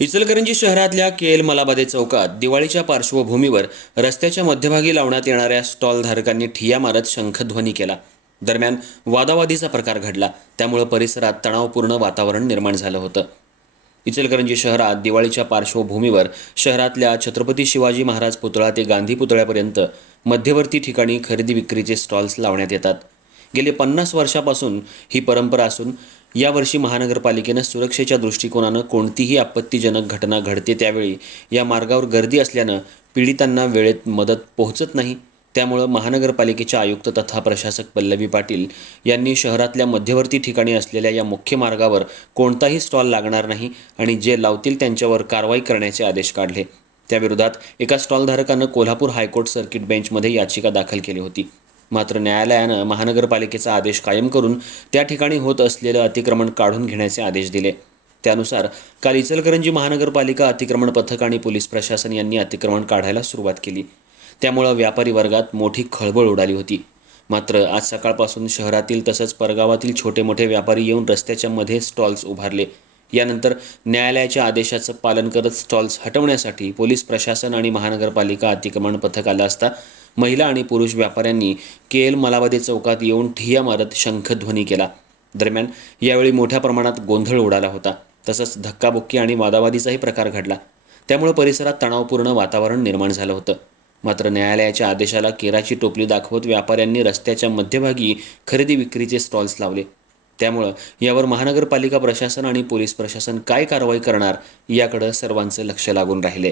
इचलकरंजी शहरातल्या के एल मलाबादे चौकात दिवाळीच्या पार्श्वभूमीवर रस्त्याच्या मध्यभागी लावण्यात येणाऱ्या स्टॉलधारकांनी ठिया मारत शंखध्वनी केला. दरम्यान वादावादीचा प्रकार घडला. त्यामुळे परिसरात तणावपूर्ण वातावरण निर्माण झालं होतं. इचलकरंजी शहरात दिवाळीच्या पार्श्वभूमीवर शहरातल्या छत्रपती शिवाजी महाराज पुतळा ते गांधी पुतळ्यापर्यंत मध्यवर्ती ठिकाणी खरेदी विक्रीचे स्टॉल्स लावण्यात येतात. गेले पन्नास वर्षापासून ही परंपरा असून यावर्षी महानगरपालिकेनं सुरक्षेच्या दृष्टिकोनानं कोणतीही आपत्तीजनक घटना घडते त्यावेळी या मार्गावर गर्दी असल्यानं पीडितांना वेळेत मदत पोहोचत नाही. त्यामुळं महानगरपालिकेच्या आयुक्त तथा प्रशासक पल्लवी पाटील यांनी शहरातल्या मध्यवर्ती ठिकाणी असलेल्या या मुख्य मार्गावर कोणताही स्टॉल लागणार नाही आणि जे लावतील त्यांच्यावर कारवाई करण्याचे आदेश काढले. त्याविरोधात एका स्टॉलधारकानं कोल्हापूर हायकोर्ट सर्किट बेंचमध्ये याचिका दाखल केली होती. मात्र न्यायालयानं महानगरपालिकेचा आदेश कायम करून त्या ठिकाणी होत असलेलं अतिक्रमण काढून घेण्याचे आदेश दिले. त्यानुसार काल इचलकरंजी महानगरपालिका अतिक्रमण पथक आणि पोलीस प्रशासन यांनी अतिक्रमण काढायला सुरुवात केली. त्यामुळं व्यापारी वर्गात मोठी खळबळ उडाली होती. मात्र आज सकाळपासून शहरातील तसंच परगावातील छोटे मोठे व्यापारी येऊन रस्त्याच्या मध्ये स्टॉल्स उभारले. यानंतर न्यायालयाच्या आदेशाचं पालन करत स्टॉल्स हटवण्यासाठी पोलीस प्रशासन आणि महानगरपालिका अतिक्रमण पथक आलं असता महिला आणि पुरुष व्यापाऱ्यांनी के एल मलाबादे चौकात येऊन ठिय्या मारत शंखध्वनी केला. दरम्यान यावेळी मोठ्या प्रमाणात गोंधळ उडाला होता. तसंच धक्काबुक्की आणि वादावादीचाही प्रकार घडला. त्यामुळे परिसरात तणावपूर्ण वातावरण निर्माण झालं होतं. मात्र न्यायालयाच्या आदेशाला केराची टोपली दाखवत व्यापाऱ्यांनी रस्त्याच्या मध्यभागी खरेदी विक्रीचे स्टॉल्स लावले. त्यामुळं यावर महानगरपालिका प्रशासन आणि पोलीस प्रशासन काय कारवाई करणार याकडं सर्वांचं लक्ष लागून राहिले.